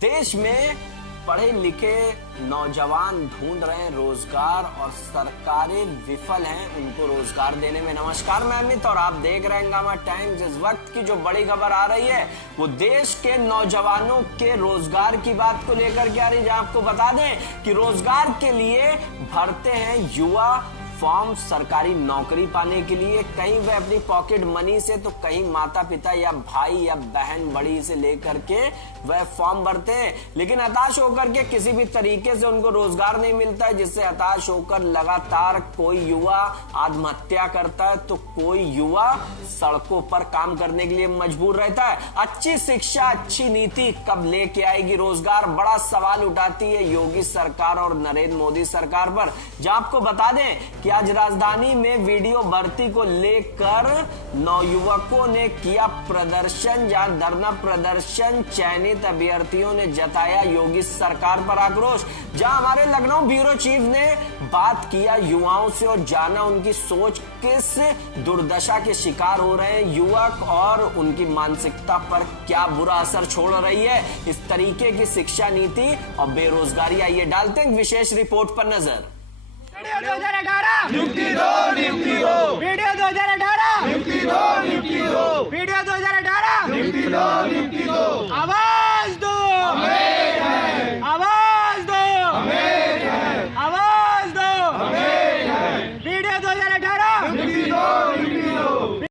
देश में पढ़े लिखे नौजवान ढूंढ रहे हैं रोजगार और सरकारें विफल हैं उनको रोजगार देने में। नमस्कार, मैं अमित और आप देख रहे हैं हंगामा टाइम्स। इस वक्त की जो बड़ी खबर आ रही है वो देश के नौजवानों के रोजगार की बात को लेकर के आ रही है। जहां आपको बता दें कि रोजगार के लिए भरते हैं युवा फॉर्म सरकारी नौकरी पाने के लिए। कहीं वह अपनी पॉकेट मनी से तो कहीं माता पिता या भाई या बहन बड़ी से लेकर के वह फॉर्म भरते हैं, लेकिन हताश होकर के किसी भी तरीके से उनको रोजगार नहीं मिलता है, जिससे हताश होकर लगातार कोई युवा आत्महत्या करता है तो कोई युवा सड़कों पर काम करने के लिए मजबूर रहता है। अच्छी शिक्षा, अच्छी नीति कब लेके आएगी रोजगार, बड़ा सवाल उठाती है योगी सरकार और नरेंद्र मोदी सरकार पर। जहां आपको बता दें कि आज राजधानी में वीडियो भर्ती को लेकर नौयुवकों ने किया प्रदर्शन, जहां धरना प्रदर्शन चयनित अभ्यर्थियों ने जताया योगी सरकार पर आक्रोश। जहां हमारे लखनऊ ब्यूरो चीफ ने बात किया युवाओं से और जाना उनकी सोच किस दुर्दशा के शिकार हो रहे हैं युवक और उनकी मानसिकता पर क्या बुरा असर छोड़ रही है इस तरीके की शिक्षा नीति और बेरोजगारी। आइए डालते हैं विशेष रिपोर्ट पर नजर। वीडियो 2018 नियुक्ति दो वीडियो 2018 नियुक्ति दो वीडियो 2018 नियुक्ति दो आवाज दो हमें है आवाज दो हमें है आवाज दो हमें है वीडियो 2018 नियुक्ति दो।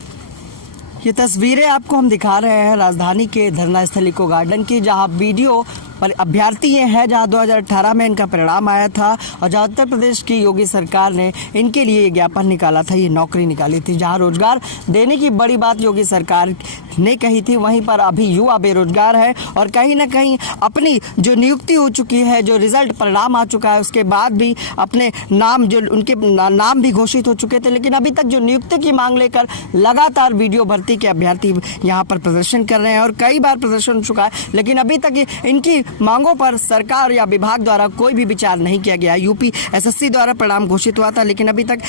ये तस्वीरें आपको हम दिखा रहे हैं राजधानी के धरना स्थल इको गार्डन की, जहां वीडियो पर अभ्यर्थी ये हैं, जहां 2018 में इनका परिणाम आया था और जहां उत्तर प्रदेश की योगी सरकार ने इनके लिए ये ज्ञापन निकाला था, ये नौकरी निकाली थी। जहां रोजगार देने की बड़ी बात योगी सरकार ने कही थी, वहीं पर अभी युवा बेरोजगार है और कहीं ना कहीं अपनी जो नियुक्ति हो चुकी है, जो रिजल्ट परिणाम आ चुका है, उसके बाद भी अपने नाम जो उनके नाम भी घोषित हो चुके थे, लेकिन अभी तक जो नियुक्ति की मांग लेकर लगातार वीडियो भर्ती के अभ्यर्थी यहाँ पर प्रदर्शन कर रहे हैं और कई बार प्रदर्शन हो चुका है, लेकिन अभी तक इनकी मांगों पर सरकार या विभाग द्वारा कोई भी विचार नहीं किया गया। यूपी एसएससी द्वारा परिणाम घोषित हुआ था, लेकिन अभी तक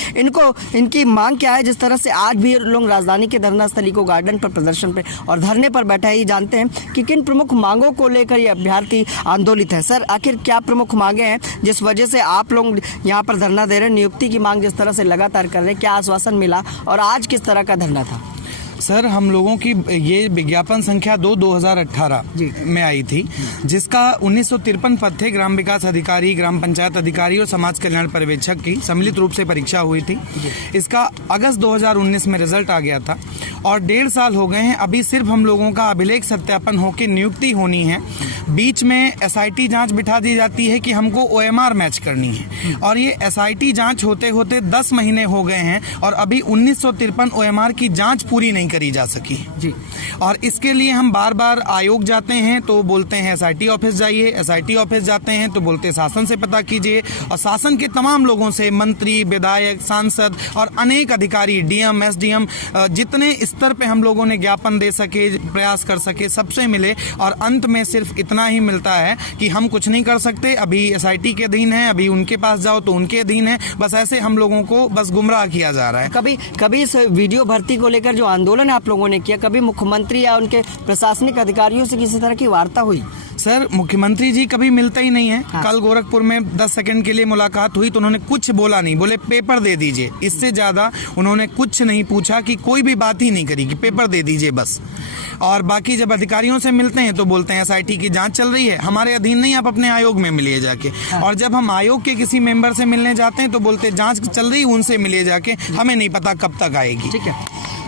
इनकी मांग क्या है। जिस तरह से आज भी लोग राजधानी के धरना स्थल इको गार्डन पर प्रदर्शन पे और धरने पर बैठे ही जानते हैं कि किन प्रमुख मांगों को लेकर ये अभ्यर्थी आंदोलित है। सर, आखिर क्या प्रमुख मांगे हैं जिस वजह से आप लोग यहाँ पर धरना दे रहे हैं? नियुक्ति की मांग जिस तरह से लगातार कर रहे हैं, क्या आश्वासन मिला और आज किस तरह का धरना था? सर, हम लोगों की ये विज्ञापन संख्या 2018 में आई थी, जिसका 1953 पद थे। ग्राम विकास अधिकारी, ग्राम पंचायत अधिकारी और समाज कल्याण पर्यवेक्षक की सम्मिलित रूप से परीक्षा हुई थी। इसका अगस्त 2019 में रिजल्ट आ गया था और 1.5 साल हो गए हैं। अभी सिर्फ हम लोगों का अभिलेख सत्यापन होकर नियुक्ति होनी है। बीच में एसआईटी जांच बिठा दी जाती है कि हमको ओएमआर मैच करनी है और ये एसआईटी जांच होते होते 10 महीने हो गए हैं और अभी 1953 ओएमआर की जांच पूरी नहीं करी जा सकी जी। और इसके लिए हम बार बार आयोग जाते हैं तो बोलते हैं एसआईटी ऑफिस जाइए, एसआईटी ऑफिस जाते हैं तो बोलते शासन से पता कीजिए और शासन के तमाम लोगों से, मंत्री, विधायक, सांसद और अनेक अधिकारी, डीएम, एसडीएम, जितने स्तर पे हम लोगों ने ज्ञापन दे सके, प्रयास कर सके, सबसे मिले और अंत में सिर्फ इतना ही मिलता है कि हम कुछ नहीं कर सकते, अभी एसआईटी के अधीन है, अभी उनके पास जाओ तो उनके अधीन है। बस ऐसे हम लोगों को बस गुमराह किया जा रहा है। कभी इस वीडियो भर्ती को लेकर जो आंदोलन आप लोगों ने किया, कभी मुख्यमंत्री या उनके प्रशासनिक अधिकारियों से किसी तरह की वार्ता हुई? सर, मुख्यमंत्री जी कभी मिलते ही नहीं है। हाँ। कल गोरखपुर में 10 सेकंड के लिए मुलाकात हुई तो उन्होंने कुछ बोला नहीं, बोले पेपर दे दीजिए। इससे ज्यादा उन्होंने कुछ नहीं पूछा, कि कोई भी बात ही नहीं करी कि पेपर दे दीजिए बस। और बाकी जब अधिकारियों से मिलते हैं तो बोलते हैं एसआईटी की जांच चल रही है, हमारे अधीन नहीं, आप अपने आयोग में मिलिए जाके। हाँ। और जब हम आयोग के किसी मेंबर से मिलने जाते हैं तो बोलते जांच चल रही, उनसे मिलिए जाके, हमें नहीं पता कब तक आएगी। ठीक है,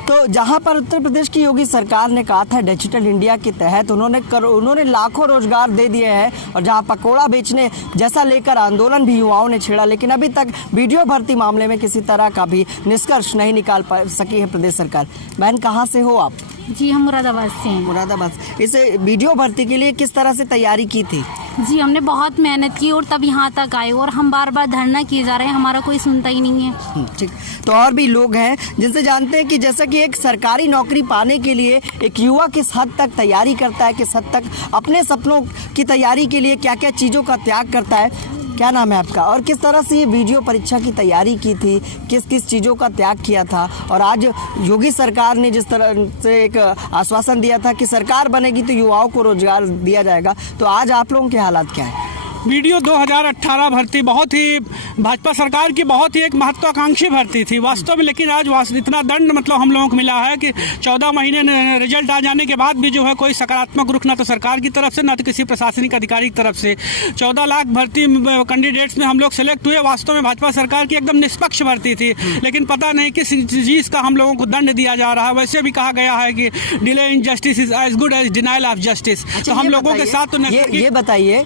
तो जहां पर उत्तर प्रदेश की योगी सरकार ने कहा था डिजिटल इंडिया के तहत उन्होंने लाखों रोजगार दे दिए हैं और जहां पकोड़ा बेचने जैसा लेकर आंदोलन भी युवाओं ने छेड़ा, लेकिन अभी तक वीडियो भर्ती मामले में किसी तरह का भी निष्कर्ष नहीं निकाल सकी है प्रदेश सरकार। बहन, कहाँ से हो आप? जी, हम मुरादाबाद से हैं। मुरादाबाद। इस वीडियो भर्ती के लिए किस तरह से तैयारी की थी? जी, हमने बहुत मेहनत की और तब यहाँ तक आए और हम बार बार धरना किए जा रहे हैं, हमारा कोई सुनता ही नहीं है। ठीक, तो और भी लोग हैं जिनसे जानते हैं कि जैसा कि एक सरकारी नौकरी पाने के लिए एक युवा किस हद तक तैयारी करता है, किस हद तक अपने सपनों की तैयारी के लिए क्या क्या चीज़ों का त्याग करता है, क्या नाम है आपका? और किस तरह से ये वीडियो परीक्षा की तैयारी की थी, किस किस चीज़ों का त्याग किया था, और आज योगी सरकार ने जिस तरह से एक आश्वासन दिया था कि सरकार बनेगी तो युवाओं को रोजगार दिया जाएगा, तो आज आप लोगों के हालात क्या है? वीडियो 2018 भर्ती बहुत ही भाजपा सरकार की बहुत ही एक महत्वाकांक्षी भर्ती थी वास्तव में, लेकिन आज इतना दंड मतलब हम लोगों को मिला है कि 14 महीने रिजल्ट आ जाने के बाद भी जो है कोई सकारात्मक रुख ना तो सरकार की तरफ से ना तो किसी प्रशासनिक अधिकारी की तरफ से। 14 लाख भर्ती कैंडिडेट्स में हम लोग सेलेक्ट हुए। वास्तव में भाजपा सरकार की एकदम निष्पक्ष भर्ती थी, लेकिन पता नहीं किस चीज़ का हम लोगों को दंड दिया जा रहा है। वैसे भी कहा गया है कि delay in justice is as good as denial of justice. तो हम लोगों के साथ तो ये बताइए,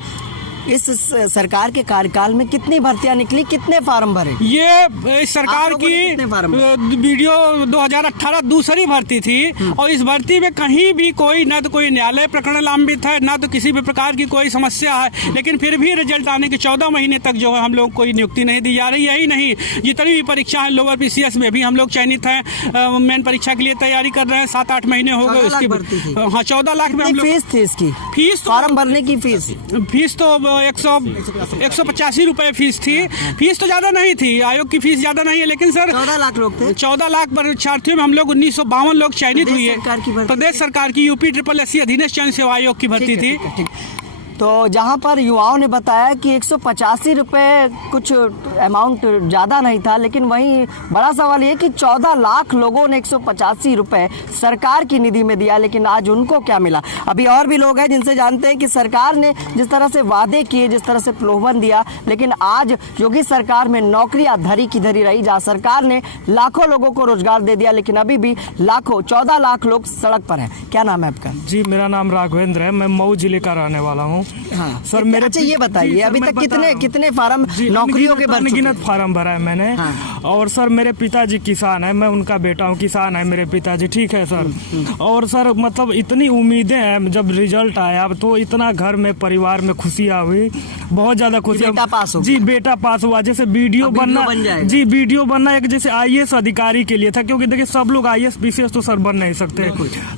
इस सरकार के कार्यकाल में कितनी भर्तियां निकली, कितने फार्म भरे? ये इस सरकार की वीडियो 2018 दूसरी भर्ती थी, और इस भर्ती में कहीं भी कोई ना तो कोई न्यायालय प्रकरण लंबित है, ना तो किसी भी प्रकार की कोई समस्या है, लेकिन फिर भी रिजल्ट आने के 14 महीने तक जो है हम लोग कोई नियुक्ति नहीं दी जा रही। यही नहीं, जितनी भी परीक्षा है लोअर PCS में भी हम लोग चयनित हैं, मेन परीक्षा के लिए तैयारी कर रहे हैं। 7-8 महीने हो गए उसकी। हाँ, 14 लाख में हम लोग। फीस थी इसकी? फीस फॉर्म भरने की फीस तो 185 रुपए फीस थी। फीस तो ज्यादा नहीं थी, आयोग की फीस ज्यादा नहीं है, लेकिन सर 14 लाख लोग थे। 14 लाख परीक्षार्थियों में हम लोग 1952 लोग चयनित हुए। प्रदेश सरकार की UP SSSC अधीनस्थ चयन सेवा आयोग की भर्ती थी। तो जहां पर युवाओं ने बताया कि 185 रुपये कुछ अमाउंट ज़्यादा नहीं था, लेकिन वहीं बड़ा सवाल ये कि 14 लाख लोगों ने 185 रुपये सरकार की निधि में दिया, लेकिन आज उनको क्या मिला? अभी और भी लोग हैं जिनसे जानते हैं कि सरकार ने जिस तरह से वादे किए, जिस तरह से प्रलोभन दिया, लेकिन आज योगी सरकार में नौकरियां धरी की धरी रही, जहाँ सरकार ने लाखों लोगों को रोजगार दे दिया, लेकिन अभी भी 14 लाख लोग सड़क पर हैं। क्या नाम है आपका? जी, मेरा नाम राघवेंद्र है, मैं मऊ जिले का रहने वाला हूँ। हाँ सर, मेरे अच्छा ये बताइए, अभी तक कितने फार्म नौकरियों के अनगिनत फार्म भरा है मैंने। हाँ। और सर मेरे पिताजी किसान है, मैं उनका बेटा हूँ, किसान है मेरे पिताजी, ठीक है सर। और सर मतलब इतनी उम्मीदें हैं, जब रिजल्ट आया तो इतना घर में परिवार में खुशियाँ हुई, बहुत ज्यादा खुशी। बेटा पास हो जी, बेटा पास हुआ। जैसे वीडियो बनना, जी वीडियो बनना एक जैसे IAS अधिकारी के लिए था, क्योंकि देखिए सब लोग IAS PCS तो सर बन नहीं सकते,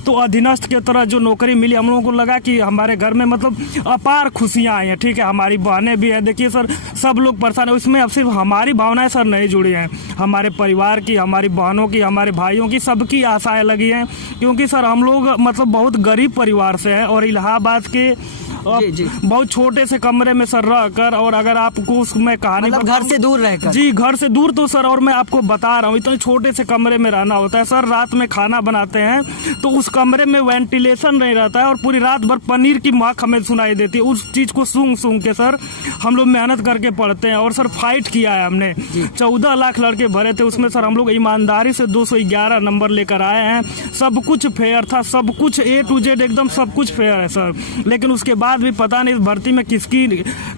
तो अधीनस्थ के तरह जो नौकरी मिली, हम लोगों को लगा कि हमारे घर में मतलब अपार खुशियाँ आई हैं, ठीक है। हमारी बहनें भी हैं, देखिए सर सब लोग परेशान है, उसमें अब सिर्फ हमारी भावनाएं सर नहीं जुड़ी हैं, हमारे परिवार की, हमारी बहनों की, हमारे भाइयों की, सबकी आशाएं लगी हैं, क्योंकि सर हम लोग मतलब बहुत गरीब परिवार से हैं, और इलाहाबाद के बहुत छोटे से कमरे में सर रहकर, और अगर आपको उसमें कहानी मतलब घर से दूर रहकर, जी घर से दूर, तो सर और मैं आपको बता रहा हूँ इतने छोटे से कमरे में रहना होता है सर। रात में खाना बनाते हैं तो उस कमरे में वेंटिलेशन नहीं रहता है, और पूरी रात भर पनीर की महक हमें सुनाई देती है। उस चीज को सूंघ के सर हम लोग मेहनत करके पढ़ते हैं, और सर फाइट किया है हमने। 14 लाख लड़के भरे थे, उसमें सर हम लोग ईमानदारी से 211 नंबर लेकर आए हैं। सब कुछ फेयर था, सब कुछ A to Z एकदम सब कुछ फेयर है सर। लेकिन उसके बाद भी पता नहीं इस भर्ती में किसकी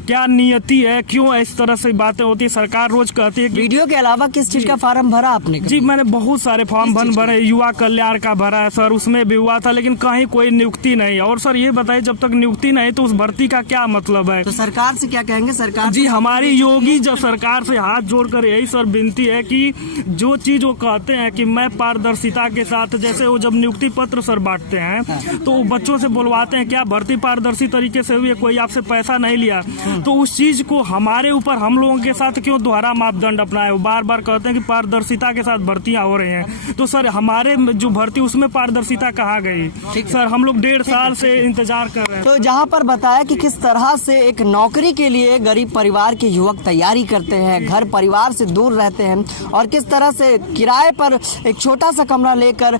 क्या नियति है, क्यों इस तरह से बातें होती है। सरकार रोज कहती है। वीडियो के अलावा किस चीज का फार्म भरा आपने? जी, मैंने बहुत सारे फॉर्म भरे, युवा कल्याण का भरा है सर, उसमें भी हुआ था, लेकिन कहीं कोई नियुक्ति नहीं। और सर ये बताइए, जब तक नियुक्ति नहीं तो उस भर्ती का क्या मतलब है? तो सरकार से क्या कहेंगे? सरकार जी, हमारी योगी जो सरकार से हाथ जोड़कर यही सर विनती है कि जो चीज वो कहते हैं कि मैं पारदर्शिता के साथ, जैसे वो जब नियुक्ति पत्र सर बांटते हैं तो बच्चों से बुलवाते हैं क्या भर्ती पारदर्शी तरीके से हुई है, कोई आपसे पैसा नहीं लिया, तो उस चीज को हमारे ऊपर हम लोगों के साथ क्यों दोहरा मापदंड अपनाए? वो बार बार कहते हैं कि पारदर्शिता के साथ भर्तियां हो रही हैं, तो सर हमारे जो भर्ती उसमें पारदर्शिता कहाँ गई? सर हम लोग 1.5 साल से इंतजार कर रहे हैं। तो जहाँ पर बताया कि किस तरह से एक नौकरी के लिए गरीब परिवार के युवक तैयारी करते हैं, घर परिवार से दूर रहते हैं, और किस तरह से किराए पर एक छोटा सा कमरा लेकर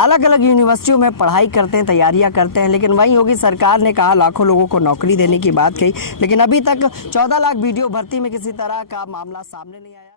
अलग अलग यूनिवर्सिटियों में पढ़ाई करते हैं, तैयारियां करते हैं। लेकिन वहीं योगी सरकार ने कहा लाखों लोगों को नौकरी देने की बात कही, लेकिन अभी तक 14 लाख वीडियो भर्ती में किसी तरह का मामला सामने नहीं आया।